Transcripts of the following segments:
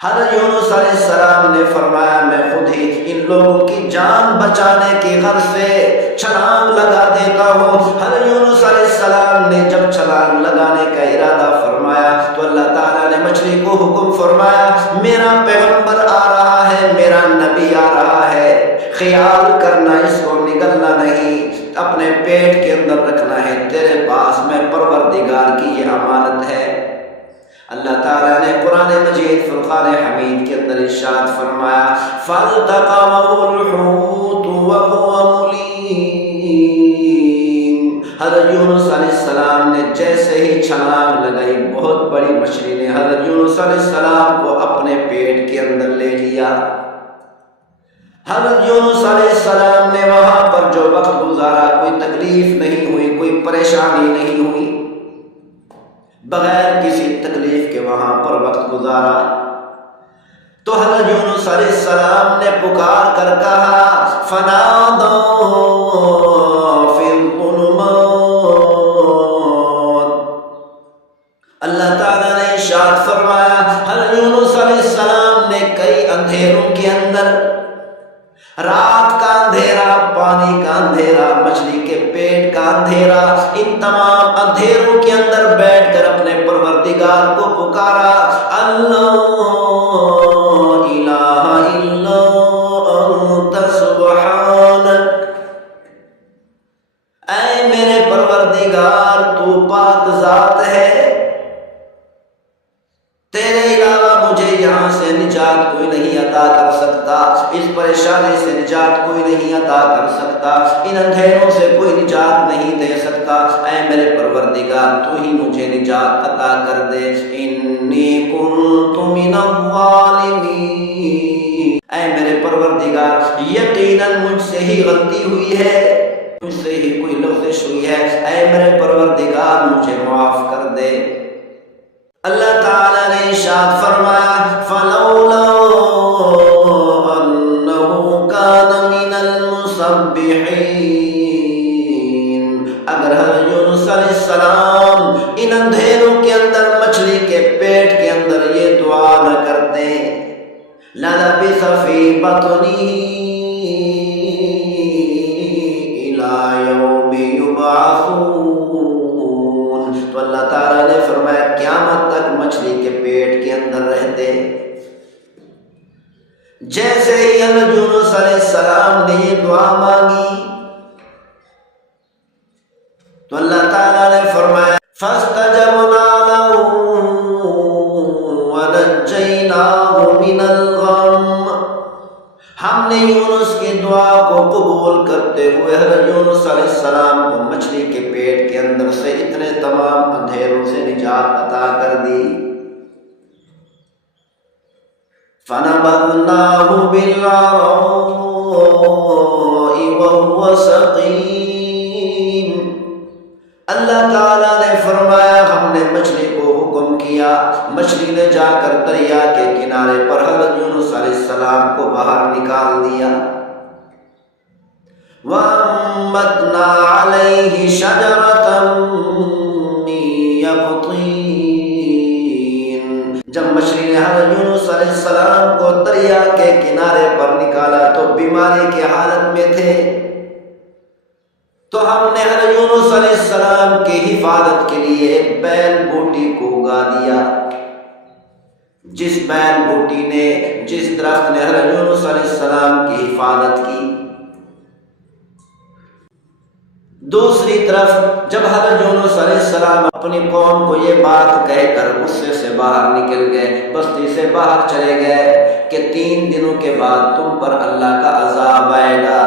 حضرت یونس علیہ السلام نے فرمایا میں خود ہی ان لوگوں کی جان بچانے کی غرض سے چھلانگ لگا دیتا ہوں۔ حضرت یونس علیہ السلام نے جب چھلانگ لگانے کا ارادہ فرمایا تو اللہ تعالیٰ نے مچھلی کو حکم فرمایا میرا پیغمبر آ رہا ہے، میرا نبی آ رہا ہے، خیال کرنا اس کو نگلنا نہیں، اپنے پیٹ کے اندر رکھنا ہے، تیرے پاس میں پروردگار کی یہ امانت ہے۔ اللہ تعالیٰ نے قرآن مجید فرقان حمید کے اندر ارشاد فرمایا فَالْتَقَمَهُ الْحُوتُ وَهُوَ مُلِيمٌ۔ حضرت یونس علیہ السلام نے جیسے ہی چھلانگ لگائی بہت بڑی مچھلی نے حضرت یونس علیہ السلام کو اپنے پیٹ کے اندر لے لیا۔ حضرت یونس علیہ السلام نے وہاں پر جو وقت گزارا کوئی تکلیف نہیں ہوئی، کوئی پریشانی نہیں ہوئی، بغیر کسی تکلیف کے وہاں پر وقت گزارا۔ تو حضرت یونس علیہ السلام نے پکار کر کہا فَنَادَوْا فِي الظُّلُمَاتِ۔ اللہ تعالیٰ نے ارشاد فرمایا حضرت یونس علیہ السلام نے کئی اندھیروں کے اندر، رات کا اندھیرا، پانی کا اندھیرا، مچھلی کے پیٹ کا اندھیرا، ان تمام اندھیروں کے اندر بیٹھ کر اپنے پروردگار کو پکارا اللہ الہ الا انت سبحانک، اے میرے پروردگار تو پاک ذات ہے، تیرے علاوہ مجھے یہاں سے نجات کوئی نہیں عطا کر سکتا، اس پریشانی سے نجات کوئی نہیں عطا کر سکتا، ان اندھیروں سے کوئی نجات نہیں دے سکتا، اے میرے پروردگار تو ہی مجھے نجات عطا کر دے۔ انی کنت من الظالمین، اے میرے پروردگار یقیناً مجھ سے ہی غلطی ہوئی ہے، مجھ سے ہی کوئی لغزش ہوئی ہے، اے میرے پروردگار مجھے معاف کر دے۔ اللہ تعالیٰ نے ارشاد فرمایا فَلَوْلَا أَنَّهُ كَانَ مِنَ الْمُسَبِّحِينَ، اگر حضرت یونس علیہ السلام ان اندھیروں کے اندر مچھلی کے پیٹ کے اندر یہ دعا نہ کرتے لَلَبِثَ فِي بَطْنِهِ إِلَى يَوْمِ يُبْعَثُونَ، تو اللہ تعالیٰ نے فرمایا قیامت تک مچھلی کے پیٹ کے اندر رہتے۔ جیسے ہی حضرت یونس علیہ السلام نے یہ دعا مانگی تو اللہ تعالیٰ نے فرمایا فَاسْتَجَبْنَا لَهُ وَنَجَّيْنَاهُ مِنَ الْغَمِّ، ہم نے یونس کی دعا کو قبول کرتے ہوئے حضرت یونس علیہ السلام کو مچھلی کے پیٹ کے اندر سے اتنے تمام اندھیروں سے نجات عطا کر دی۔ فَنَبَذْنَاهُ بِالْعَرَاءِ وَهُوَ سَقِيمٌ، اللہ تعالیٰ نے فرمایا ہم نے مچھلی کو حکم کیا، مچھلی نے جا کر دریا کے کنارے پر حضرت یونس علیہ السلام کو باہر نکال دیا۔ وَأَنبَتْنَا عَلَيْهِ شَجَرَةً مِّن يَقْطِينٍ، جب مچھلی نے حضرت یونس علیہ السلام کو دریا کے کنارے پر نکالا تو بیماری کی حالت میں تھے، تو ہم نے حضرت یونس علیہ السلام کی حفاظت کے لیے ایک بیل بوٹی کو اگا دیا، جس بیل بوٹی نے، جس درخت نے حضرت یونس علیہ السلام کی حفاظت کی۔ دوسری طرف جب حضرت یونس علیہ السلام اپنی قوم کو یہ بات کہہ کر غصے سے باہر نکل گئے، بستی سے باہر چلے گئے کہ 3 دنوں کے بعد تم پر اللہ کا عذاب آئے گا،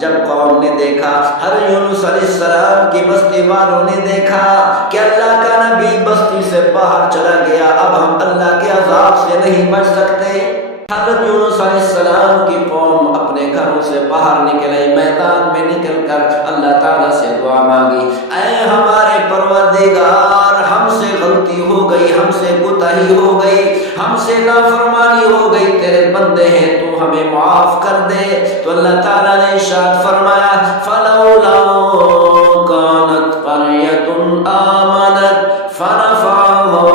جب قوم نے دیکھا، حضرت یونس علیہ السلام کی بستی والوں نے دیکھا کہ اللہ کا نبی بستی سے باہر چلا گیا، اب ہم اللہ کے عذاب سے نہیں بچ سکتے۔ حضرت یونس علیہ السلام کی قوم اپنے گھروں سے باہر نکلے، میدان میں نکل کر اللہ تعالیٰ سے دعا مانگی، اے ہمارے پروردگار ہم سے غلطی ہو گئی، ہم سے کوتاہی ہو گئی، ہم سے نافرمانی ہو گئی، تیرے بندے ہیں تو ہمیں معاف کر دے۔ تو اللہ تعالیٰ نے ارشاد فرمایا فَلَوْلَا كَانَتْ قَرْيَةٌ آمَنَتْ فَنَفَعَهَا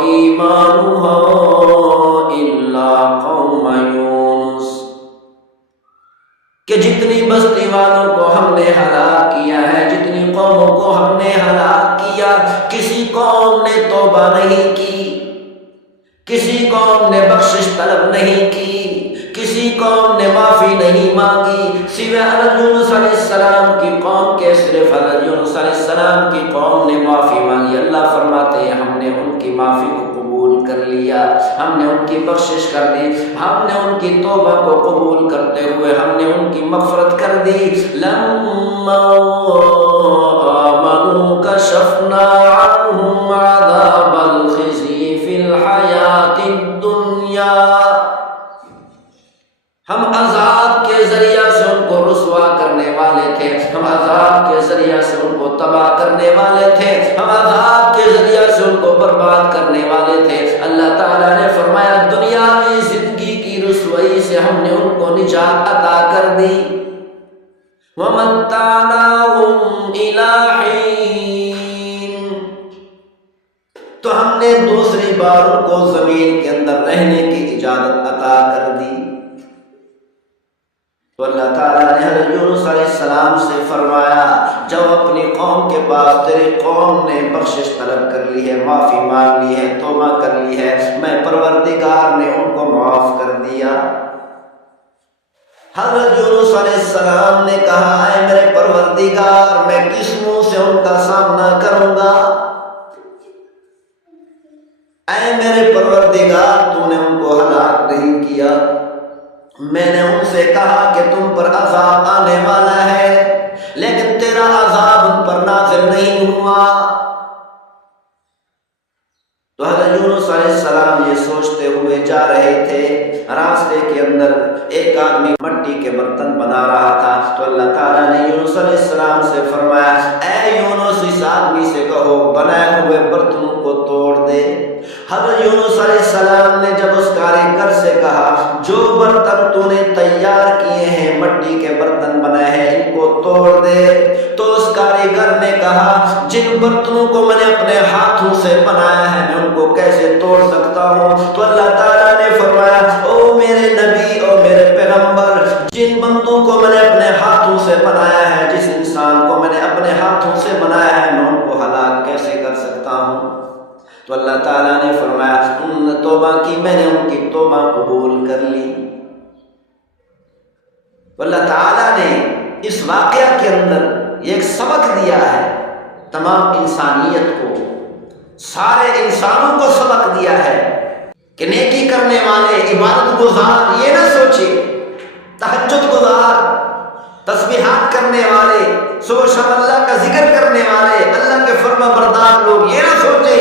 إِيمَانُهَا کسی قوم نے بخشش طلب نہیں کی، کسی قوم نے معافی نہیں مانگی سوائے حضرت یونس علیہ السلام کی قوم کے۔ صرف حضرت یونس علیہ السلام کی قوم نے معافی مانگی۔ اللہ فرماتے ہیں ہم نے ان کی معافی کو قبول کر لیا، ہم نے ان کی بخشش کر دی، ہم نے ان کی توبہ کو قبول کرتے ہوئے ہم نے ان کی مغفرت کر دی۔ لما آمنوا کشفنا عنهم عذاب الخزي في الحیاة الدنیا، ہم عذاب کے ذریعہ سے ان کو رسوا کرنے والے تھے، ہم عذاب کے ذریعہ سے ان کو تباہ کرنے والے تھے، ہم عذاب کے ذریعہ سے ان کو برباد کرنے والے تھے۔ اللہ تعالیٰ نے فرمایا دنیاوی زندگی کی رسوائی سے ہم نے ان کو نجات عطا کر دی۔ وَمَتَّعْنَاهُمْ إِلَىٰ حِينٍ، تو ہم نے دوسری بار ان کو زمین کے اندر رہنے کی اجازت عطا کر دی۔ تو اللہ تعالیٰ نے حضرت یونس علیہ السلام سے فرمایا جب اپنی قوم کے پاس تیری قوم نے بخشش طلب کر لی ہے، معافی مانگ لی ہے، توبہ کر لی ہے، میں پروردگار نے ان کو معاف کر دیا۔ حضرت یونس علیہ السلام نے کہا اے میرے پروردگار میں کس منہ سے ان کا سامنا کروں گا؟ اے میرے پروردگار تو نے ان کو ہلاک نہیں کیا، میں نے ان سے کہا کہ تم پر عذاب آنے والا ہے لیکن تیرا عذاب ان پر نازل نہیں ہوا۔ تو حضرت یونس علیہ السلام یہ سوچتے ہوئے جا رہے تھے، راستے کے اندر ایک آدمی مٹی کے برتن بنا رہا تھا، تو اللہ تعالیٰ نے یونس علیہ السلام سے فرمایا اے یونس اس آدمی سے کہو بنائے ہوئے برتنوں کو توڑ دے۔ حضرت یونس علیہ السلام نے جب اس کاریگر سے کہا جو برتن تو نے تیار کیے ہیں مٹی کے برتن بنائے ہیں ان کو توڑ دے، تو اس کاریگر نے کہا جن برتنوں کو میں نے اپنے ہاتھوں سے بنایا ہے میں ان کو کیسے توڑ سکتا ہوں؟ تو اللہ تعالیٰ نے فرمایا او میرے نبی او میرے پیغمبر جن بندوں کو میں نے اپنے ہاتھوں سے بنایا ہے، جس انسان کو میں نے اپنے ہاتھوں سے بنایا ہے میں ان کو ہلاک کیسے کر سکتا ہوں؟ تو اللہ تعالیٰ نے فرمایا انہوں نے توبہ کی، میں نے ان کی توبہ قبول کر لی۔ تو اللہ تعالیٰ نے اس واقعہ کے اندر یہ ایک سبق دیا ہے، تمام انسانیت کو، سارے انسانوں کو سبق دیا ہے کہ نیکی کرنے والے، عبادت گزار یہ نہ سوچے، تہجد گزار، تسبیحات کرنے والے، صبح شام اللہ کا ذکر کرنے والے، اللہ کے فرما بردار لوگ یہ نہ سوچے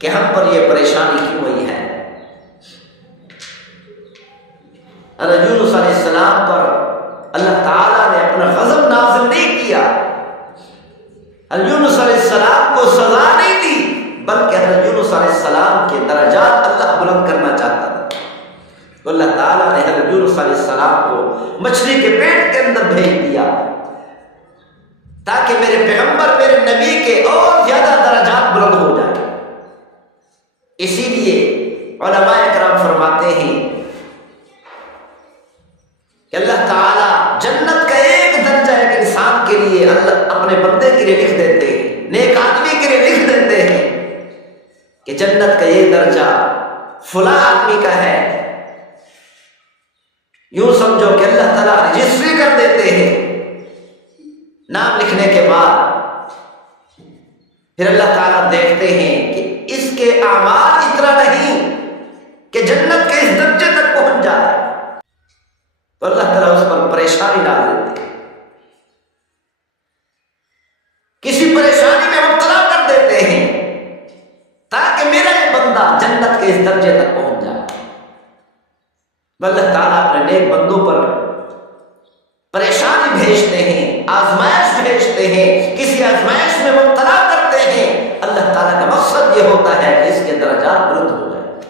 کہ ہم پر یہ پریشانی کیوں ہوئی ہے۔ حضرت یونس علیہ السلام پر اللہ تعالیٰ نے اپنا غضب نازل نہیں کیا، حضرت یونس علیہ السلام کو سزا نہیں دی، بلکہ حضرت یونس علیہ السلام کے درجات اللہ بلند کرنا چاہتا تھا۔ تو اللہ تعالیٰ نے حضرت یونس علیہ السلام کو مچھلی کے پیٹ کے اندر بھیج دیا تاکہ میرے پیغمبر میرے نبی کے اور زیادہ درجات بلند ہو جائیں۔ اسی لیے علماء اکرام فرماتے ہیں کہ اللہ تعالیٰ جنت کا ایک درجہ ایک انسان کے لیے اللہ اپنے بندے کے لیے لکھ دیتے ہیں، نیک آدمی کے لیے لکھ دیتے ہیں کہ جنت کا یہ درجہ فلاں آدمی کا ہے۔ یوں سمجھو کہ اللہ تعالیٰ رجسٹری کر دیتے ہیں، نام لکھنے کے بعد پھر اللہ تعالیٰ دیکھتے ہیں کہ اس کے اعمال اتنا نہیں کہ جنت کے اس درجے تک پہنچ جائے، تو اللہ تعالیٰ اس پر پریشانی ڈال دیتے ہیں، کسی پریشانی میں مبتلا کر دیتے ہیں تاکہ میرا یہ بندہ جنت کے اس درجے تک پہنچ جائے۔ اللہ تعالیٰ اپنے نیک بندوں پر پریشانی بھیجتے ہیں، آزمائش بھیجتے ہیں، کسی آزمائش میں مبتلا کرتے ہیں۔ اللہ تعالیٰ کا مقصد یہ ہوتا ہے کہ اس کے درجات بلند ہو جائیں،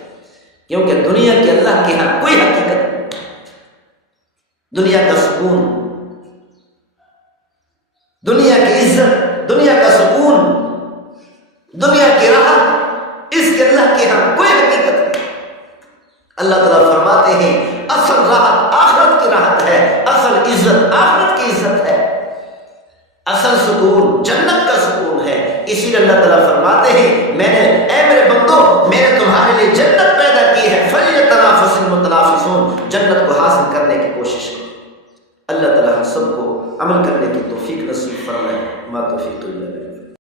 کیونکہ دنیا کے اللہ کے ہاں کوئی حقیقت نہیں، دنیا کا سکون، دنیا کی عزت، دنیا کا سکون، دنیا کی راحت، اس کے اللہ کے ہاں کوئی حقیقت نہیں۔ اللہ تعالیٰ فرماتے ہیں اصل راحت آخرت کی راحت ہے، اصل عزت آخرت کی عزت ہے، اصل سکون جنت کا سکون ہے۔ اسی لیے اللہ تعالیٰ فرماتے ہیں میں نے اے میرے بندو میں نے تمہارے لیے حاصل کرنے کی کوشش کرو۔ اللہ تعالیٰ ہم سب کو عمل کرنے کی توفیق نصیب فرمائے۔ ما توفیق الا باللہ۔